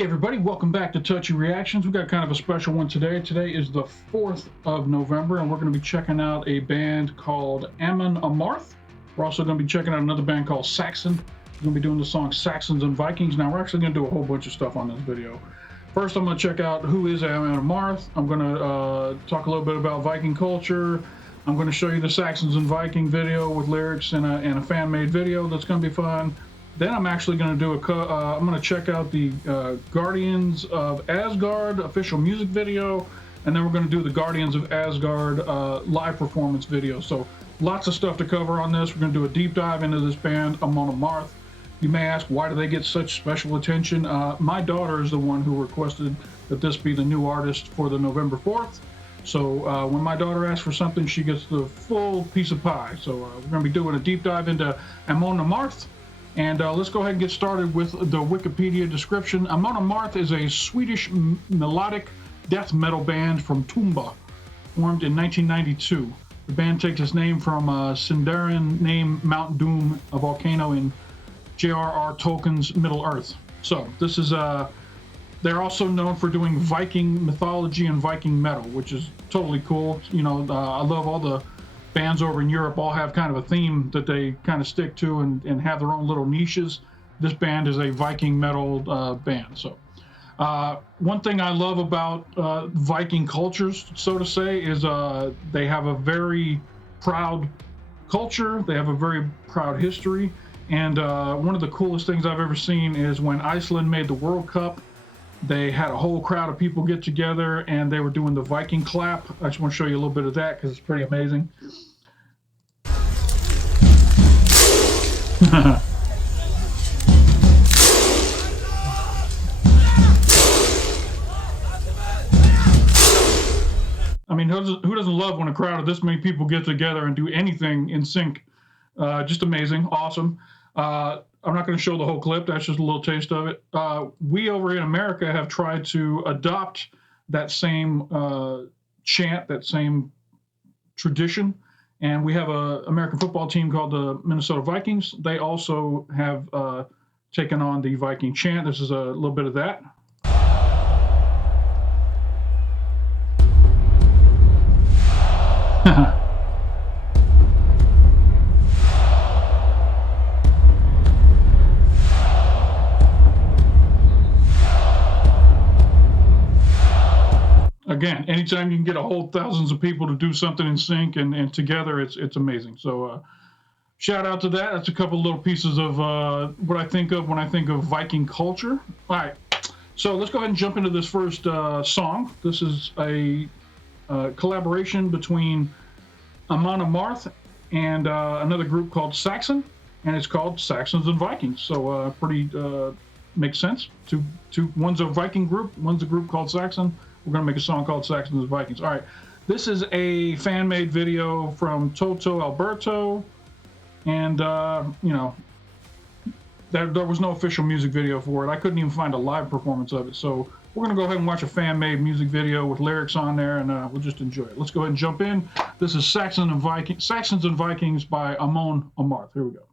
Hey everybody, welcome back to Touchy Reactions. We've got kind of a special one today. Today is the 4th of November, and we're going to be checking out a band called Amon Amarth. We're also going to be checking out another band called Saxon. We're going to be doing the song Saxons and Vikings. Now, we're actually going to do a whole bunch of stuff on this video. First, I'm going to check out who is Amon Amarth. I'm going to talk a little bit about Viking culture. I'm going to show you the Saxons and Viking video with lyrics and a fan-made video that's going to be fun. Then I'm actually going to do I'm going to check out the Guardians of Asgard official music video, and then we're going to do the Guardians of Asgard live performance video. So lots of stuff to cover on this. We're going to do a deep dive into this band, Amon Amarth. You may ask, why do they get such special attention? My daughter is the one who requested that this be the new artist for the November 4th. So when my daughter asks for something, she gets the full piece of pie. So we're going to be doing a deep dive into Amon Amarth. And let's go ahead and get started with the Wikipedia description. Amon Amarth is a Swedish melodic death metal band from Tumba, formed in 1992. The band takes its name from Sindarin name Mount Doom, a volcano in J.R.R. Tolkien's Middle-earth. So this is they're also known for doing Viking mythology and Viking metal, which is totally cool. You know, I love all the bands over in Europe all have kind of a theme that they kind of stick to and have their own little niches. This band is a Viking metal band. So one thing I love about Viking cultures, so to say, is they have a very proud culture. They have a very proud history. And one of the coolest things I've ever seen is when Iceland made the World Cup, they had a whole crowd of people get together and they were doing the Viking clap. I just want to show you a little bit of that because it's pretty amazing. I mean, who doesn't love when a crowd of this many people get together and do anything in sync? Just amazing, awesome. I'm not going to show the whole clip. That's just a little taste of it. We over in America have tried to adopt that same chant, that same tradition. And we have an American football team called the Minnesota Vikings. They also have taken on the Viking chant. This is a little bit of that. Again, anytime you can get a whole thousands of people to do something in sync and together, it's amazing. So shout out to that. That's a couple little pieces of what I think of when I think of Viking culture. All right, so let's go ahead and jump into this first song. This is a collaboration between Amon Amarth and another group called Saxon, and it's called Saxons and Vikings. So pretty makes sense. One's a Viking group, one's a group called Saxon. We're going to make a song called Saxons and Vikings. All right, this is a fan-made video from Toto Alberto, and you know, there was no official music video for it. I couldn't even find a live performance of it, so we're going to go ahead and watch a fan-made music video with lyrics on there, and we'll just enjoy it. Let's go ahead and jump in. This is Saxons and Vikings by Amon Amarth. Here we go.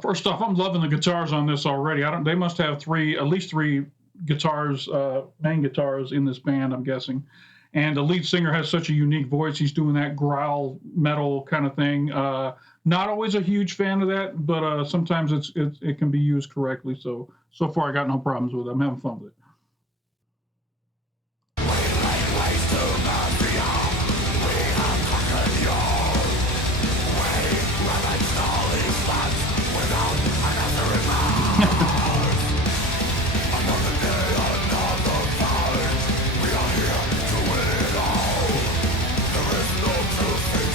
First off, I'm loving the guitars on this already. They must have at least three guitars, main guitars in this band, I'm guessing. And the lead singer has such a unique voice. He's doing that growl metal kind of thing. Not always a huge fan of that, but sometimes it can be used correctly. So far I got no problems with it. I'm having fun with it. Another day, another fight. We are here to win it all. There is no truth.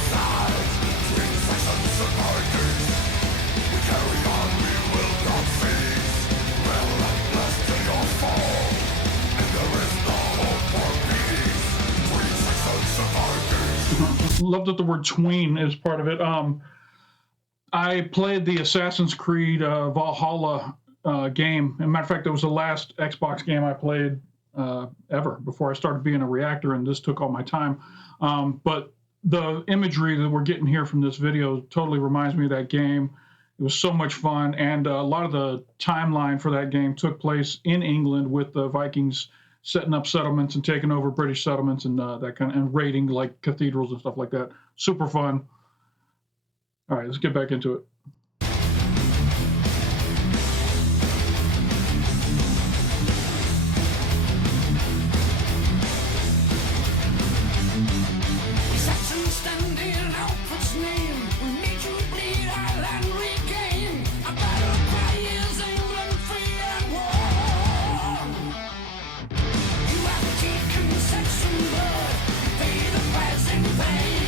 love that the word tween is part of it. I played the Assassin's Creed Valhalla game. As a matter of fact, it was the last Xbox game I played ever before I started being a reactor, and this took all my time. But the imagery that we're getting here from this video totally reminds me of that game. It was so much fun, and a lot of the timeline for that game took place in England with the Vikings setting up settlements and taking over British settlements and that kind of, and raiding like cathedrals and stuff like that. Super fun. All right, let's get back into it. Saxons stand in Alfred's name. We need to bleed our land regain. Our battle cry is England free and warm. You have taken Saxon blood. Pay the price in vain.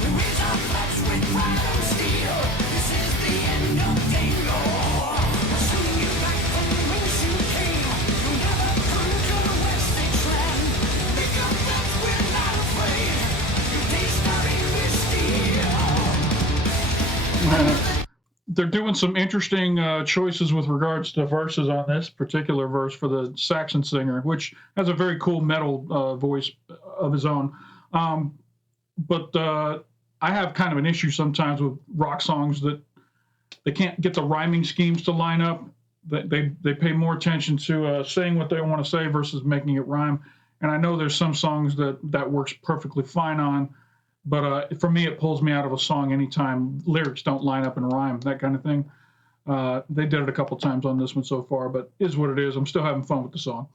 We raise our flags with pride and steel. This is the end of Danelore. We'll send you back from whence you came. You'll never conquer Wessex land. Pick up that we're not afraid. You taste our English steel. They're doing some interesting choices with regards to verses on this particular verse for the Saxon singer, which has a very cool metal voice of his own. But I have kind of an issue sometimes with rock songs that they can't get the rhyming schemes to line up. They pay more attention to saying what they want to say versus making it rhyme. And I know there's some songs that works perfectly fine on, but for me, it pulls me out of a song anytime lyrics don't line up and rhyme, that kind of thing. They did it a couple times on this one so far, but is what it is. I'm still having fun with the song.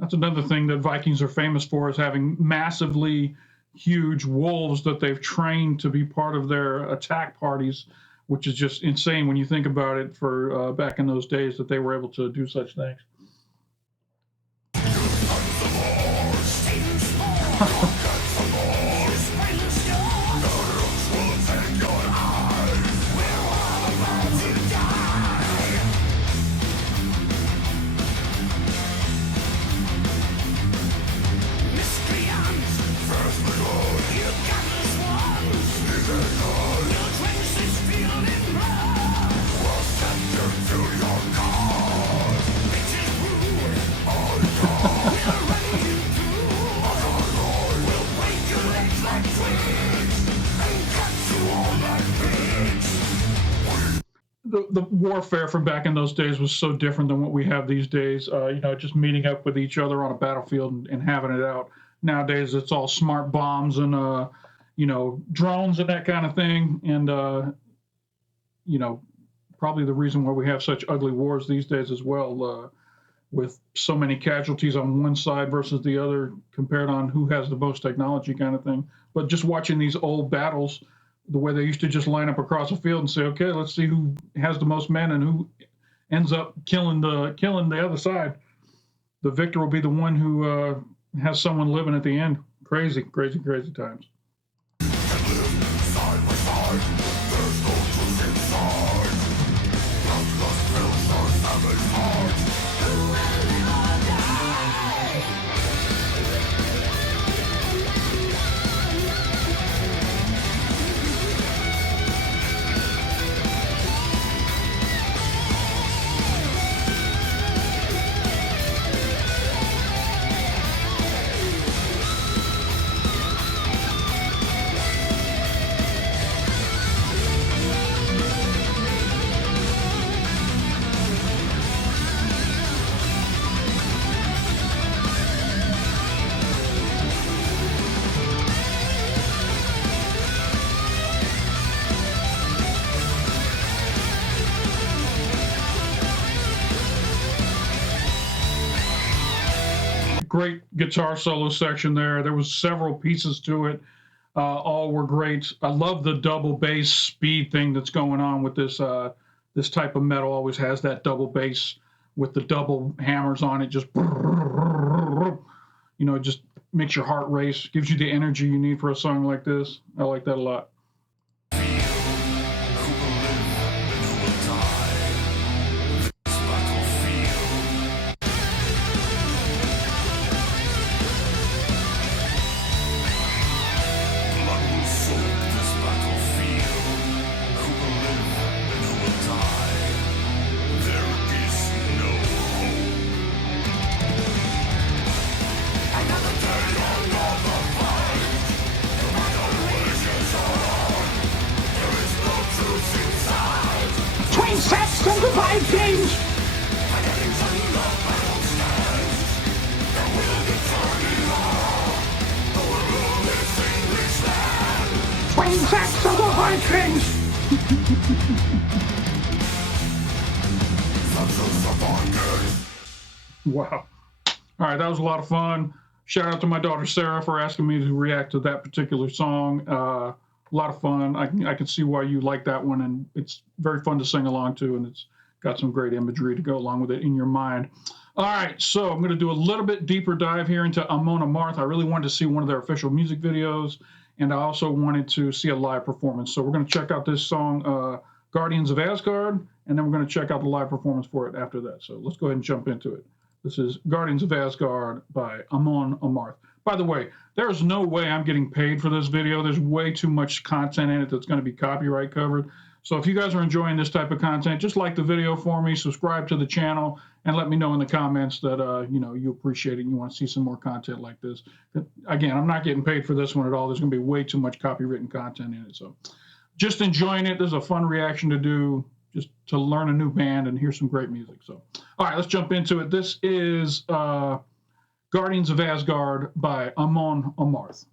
That's another thing that Vikings are famous for, is having massively huge wolves that they've trained to be part of their attack parties, which is just insane when you think about it for back in those days that they were able to do such things. The warfare from back in those days was so different than what we have these days. Just meeting up with each other on a battlefield and having it out. Nowadays, it's all smart bombs and drones and that kind of thing. And probably the reason why we have such ugly wars these days as well, with so many casualties on one side versus the other, compared on who has the most technology, kind of thing. But just watching these old battles, the way they used to just line up across a field and say, okay, let's see who has the most men and who ends up killing the other side. The victor will be the one who has someone living at the end. Crazy, crazy, crazy times. great guitar solo section there. There was several pieces to it. All were great. I love the double bass speed thing that's going on with this. This type of metal always has that double bass with the double hammers on it. Just, it just makes your heart race, gives you the energy you need for a song like this. I like that a lot. Saxons and Vikings! Twin Saxons and Vikings! Wow. All right, that was a lot of fun. Shout out to my daughter Sarah for asking me to react to that particular song. A lot of fun. I can see why you like that one, and it's very fun to sing along to, and it's got some great imagery to go along with it in your mind. All right, so I'm going to do a little bit deeper dive here into Amon Amarth. I really wanted to see one of their official music videos, and I also wanted to see a live performance. So we're going to check out this song, Guardians of Asgard, and then we're going to check out the live performance for it after that. So let's go ahead and jump into it. This is Guardians of Asgard by Amon Amarth. By the way, there's no way I'm getting paid for this video. There's way too much content in it that's going to be copyright covered. So if you guys are enjoying this type of content, just like the video for me, subscribe to the channel, and let me know in the comments that you appreciate it and you want to see some more content like this. Again, I'm not getting paid for this one at all. There's going to be way too much copywritten content in it. So just enjoying it. There's a fun reaction to do, just to learn a new band and hear some great music. So, all right, let's jump into it. This is Guardians of Asgard by Amon Amarth.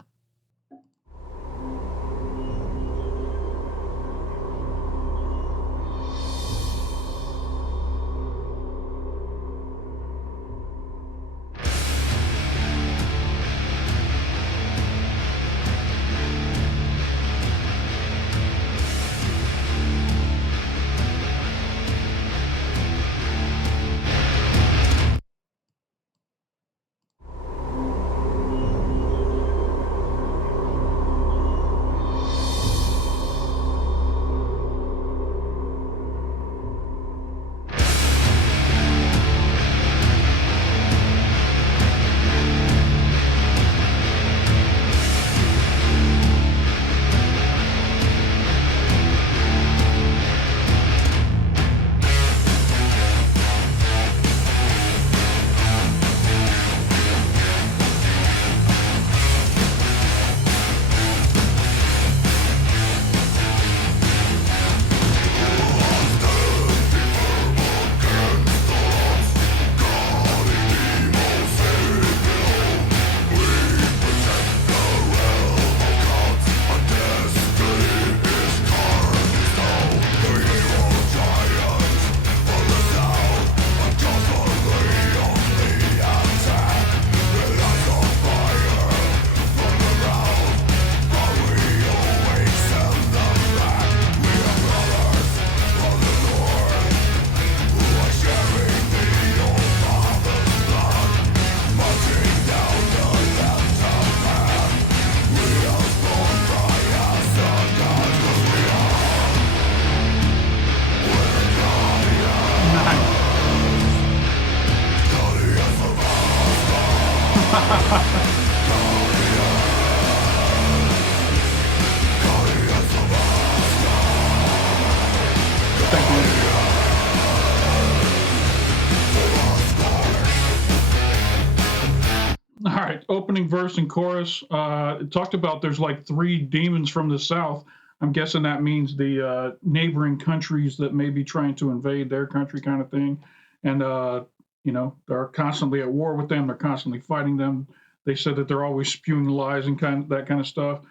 All right, opening verse and chorus. It talked about there's like 3 demons from the south. I'm guessing that means the neighboring countries that may be trying to invade their country, kind of thing. And they're constantly at war with them. They're constantly fighting them. They said that they're always spewing lies and that kind of stuff.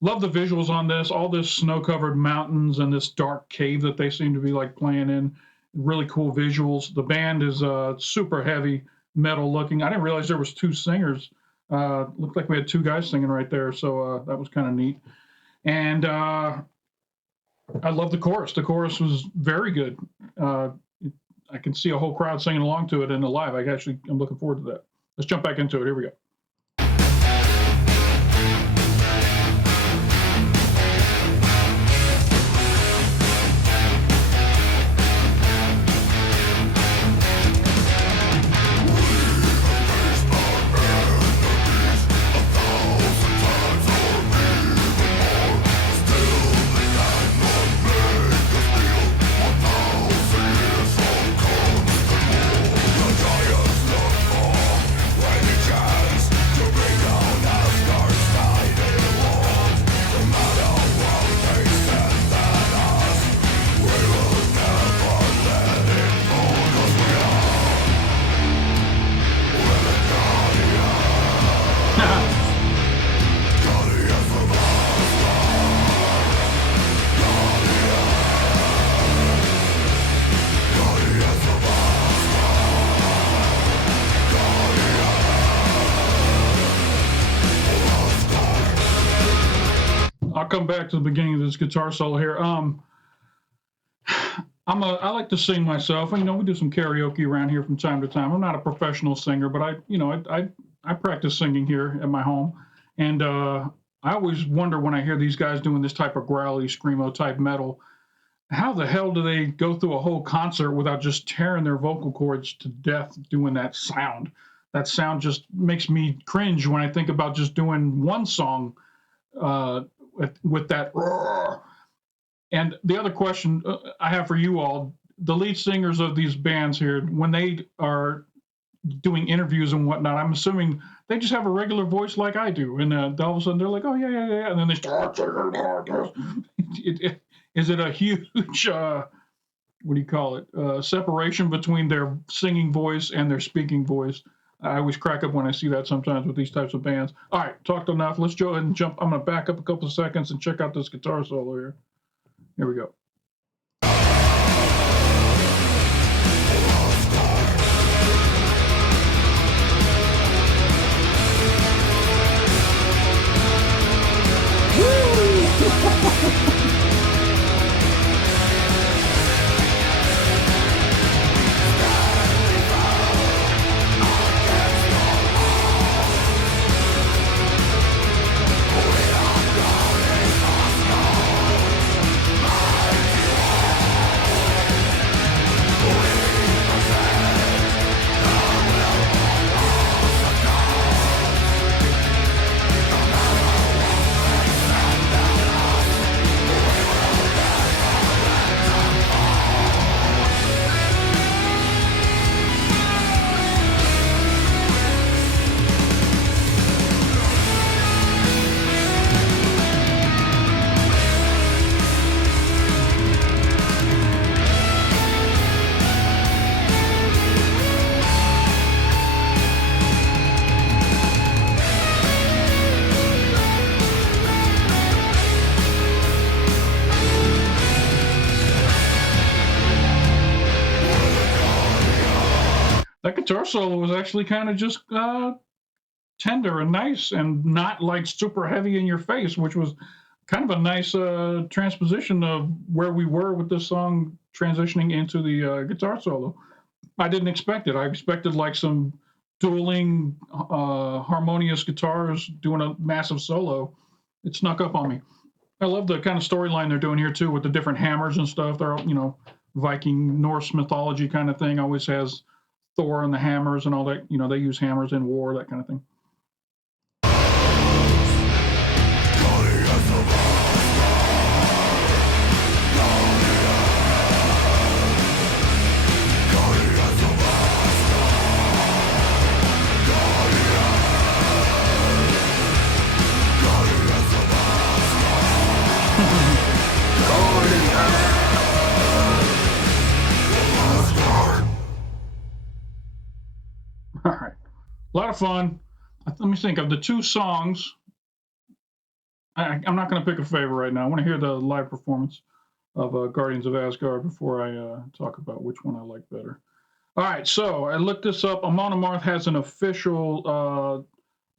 Love the visuals on this. All this snow-covered mountains and this dark cave that they seem to be like playing in. Really cool visuals. The band is super heavy. metal looking. I didn't realize there was two singers. Looked like we had two guys singing right there, so that was kind of neat. And I love the chorus. The chorus was very good. I can see a whole crowd singing along to it in the live. I'm looking forward to that. Let's jump back into it. Here we go. I'll come back to the beginning of this guitar solo here. I like to sing myself. We do some karaoke around here from time to time. I'm not a professional singer, but I practice singing here at my home, and I always wonder when I hear these guys doing this type of growly screamo type metal, how the hell do they go through a whole concert without just tearing their vocal cords to death doing that sound? That sound just makes me cringe when I think about just doing one song with that. And the other question I have for you all, the lead singers of these bands here, when they are doing interviews and whatnot, I'm assuming they just have a regular voice like I do. And all of a sudden they're like, oh, yeah. And then they start singing like this. Is it a huge, what do you call it, separation between their singing voice and their speaking voice? I always crack up when I see that sometimes with these types of bands. All right, talked enough. Let's go ahead and jump. I'm going to back up a couple of seconds and check out this guitar solo here. Here we go. That guitar solo was actually kind of just tender and nice and not like super heavy in your face, which was kind of a nice transposition of where we were with this song transitioning into the guitar solo. I didn't expect it. I expected like some dueling harmonious guitars doing a massive solo. It snuck up on me. I love the kind of storyline they're doing here too with the different hammers and stuff. They're Viking Norse mythology kind of thing. Always has Thor and the hammers and all that. They use hammers in war, that kind of thing. All right. A lot of fun. Let me think of the two songs. I'm not going to pick a favorite right now. I want to hear the live performance of Guardians of Asgard before I talk about which one I like better. All right, so I looked this up. Amon Amarth has an official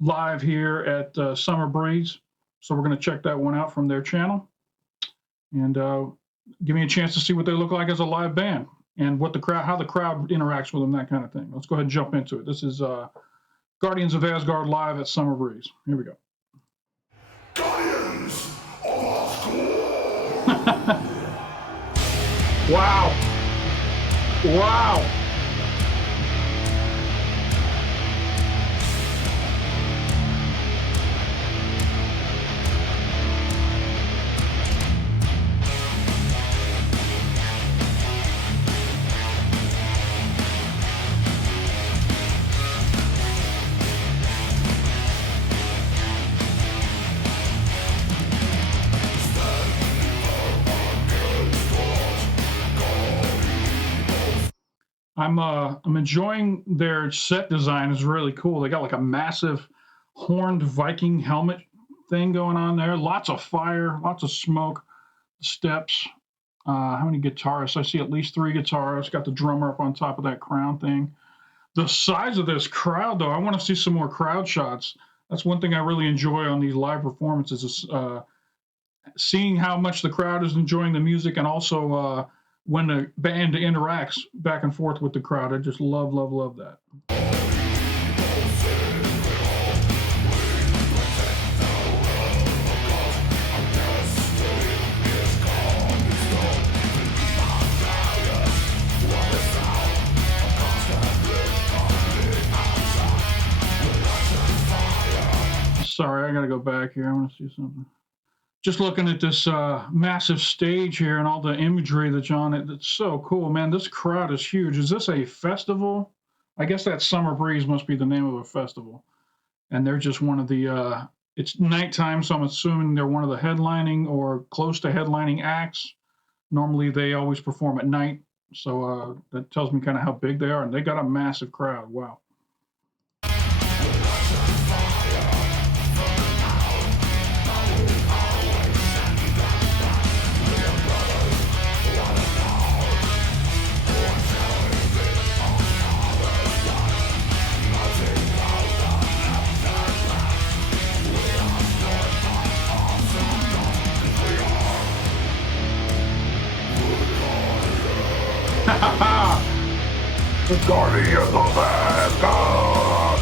live here at Summer Breeze, so we're going to check that one out from their channel and give me a chance to see what they look like as a live band and what the crowd, how the crowd interacts with them, that kind of thing. Let's go ahead and jump into it. This is Guardians of Asgard live at Summer Breeze. Here we go. Guardians of Asgard! Wow. Wow. I'm enjoying their set design. It's really cool. They got like a massive horned Viking helmet thing going on there. Lots of fire, lots of smoke, steps. How many guitarists? I see at least 3 guitarists. Got the drummer up on top of that crown thing. The size of this crowd, though, I want to see some more crowd shots. That's one thing I really enjoy on these live performances is seeing how much the crowd is enjoying the music, and also when the band interacts back and forth with the crowd. I just love that. Sorry, I gotta go back here. I want to see something. Just looking at this massive stage here and all the imagery that's on it, it's so cool, man. This crowd is huge. Is this a festival? I guess that Summer Breeze must be the name of a festival. And they're just one of the, it's nighttime, so I'm assuming they're one of the headlining or close to headlining acts. Normally they always perform at night, so that tells me kind of how big they are. And they got a massive crowd. Wow. The Guardians of Asgard!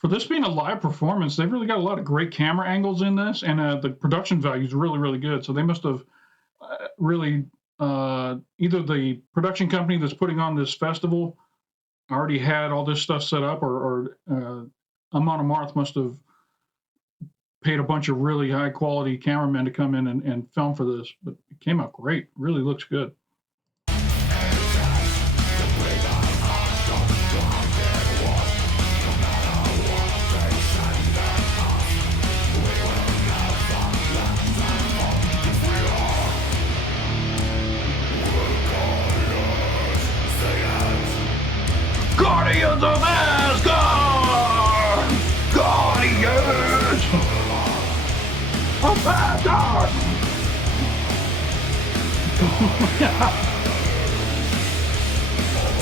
For this being a live performance, they've really got a lot of great camera angles in this, and the production value is really good. So they must have really either the production company that's putting on this festival already had all this stuff set up, or Amon Amarth must have paid a bunch of really high quality cameramen to come in and film for this. But it came out great. Really looks good. Guardians of Asgard! Guardians of Asgard!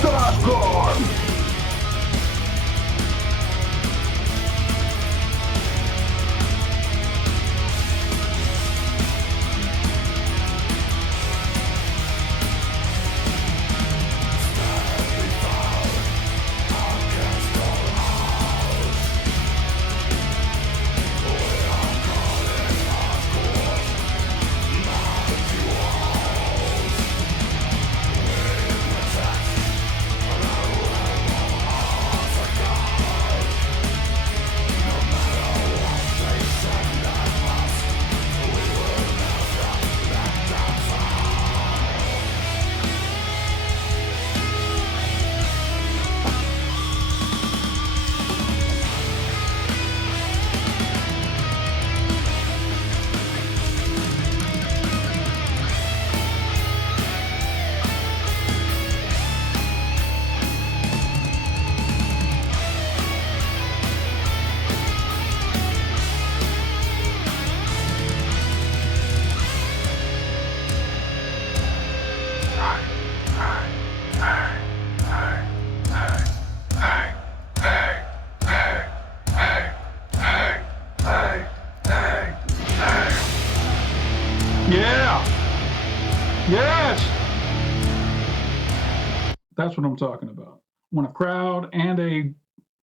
Asgard! Yes! That's what I'm talking about. When a crowd and a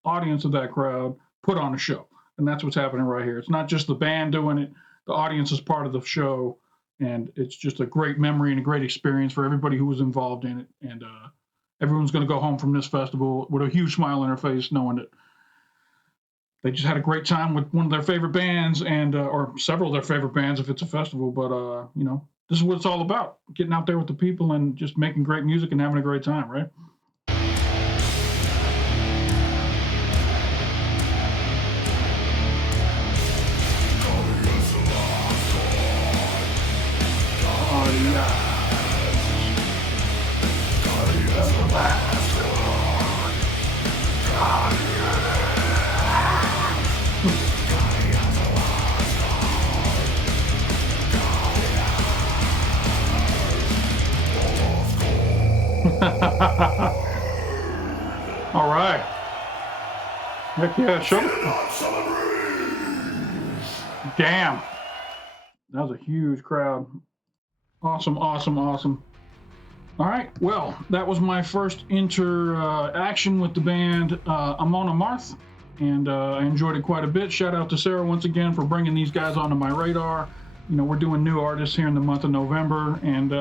audience of that crowd put on a show. And that's what's happening right here. It's not just the band doing it, the audience is part of the show. And it's just a great memory and a great experience for everybody who was involved in it. And everyone's going to go home from this festival with a huge smile on their face, knowing that they just had a great time with one of their favorite bands, and or several of their favorite bands if it's a festival. But you know, this is what it's all about: getting out there with the people and just making great music and having a great time, right? Oh yeah. All right. Heck yeah, show. Damn. That was a huge crowd. Awesome, awesome, awesome. All right, well, that was my first interaction with the band Amon Amarth, and I enjoyed it quite a bit. Shout out to Sarah once again for bringing these guys onto my radar. You know, we're doing new artists here in the month of November, and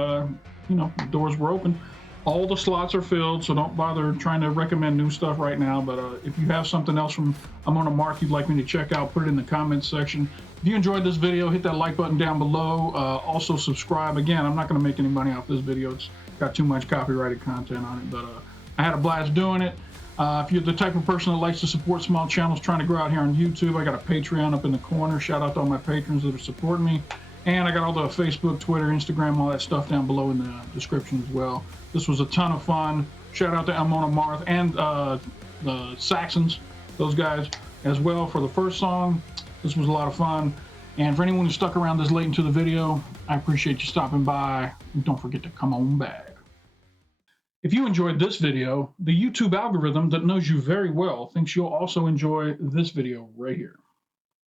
you know, the doors were open. All the slots are filled, so don't bother trying to recommend new stuff right now. But if you have something else from Amon Amarth you'd like me to check out, put it in the comments section. If you enjoyed this video, hit that like button down below. Also subscribe. Again, I'm not going to make any money off this video. It's got too much copyrighted content on it, but I had a blast doing it. If you're the type of person that likes to support small channels trying to grow out here on YouTube, I got a Patreon up in the corner. Shout out to all my patrons that are supporting me. And I got all the Facebook, Twitter, Instagram, all that stuff down below in the description as well. This was a ton of fun. Shout out to Amon Amarth and the Saxons, those guys as well for the first song. This was a lot of fun. And for anyone who stuck around this late into the video, I appreciate you stopping by. And don't forget to come on back. If you enjoyed this video, the YouTube algorithm that knows you very well thinks you'll also enjoy this video right here.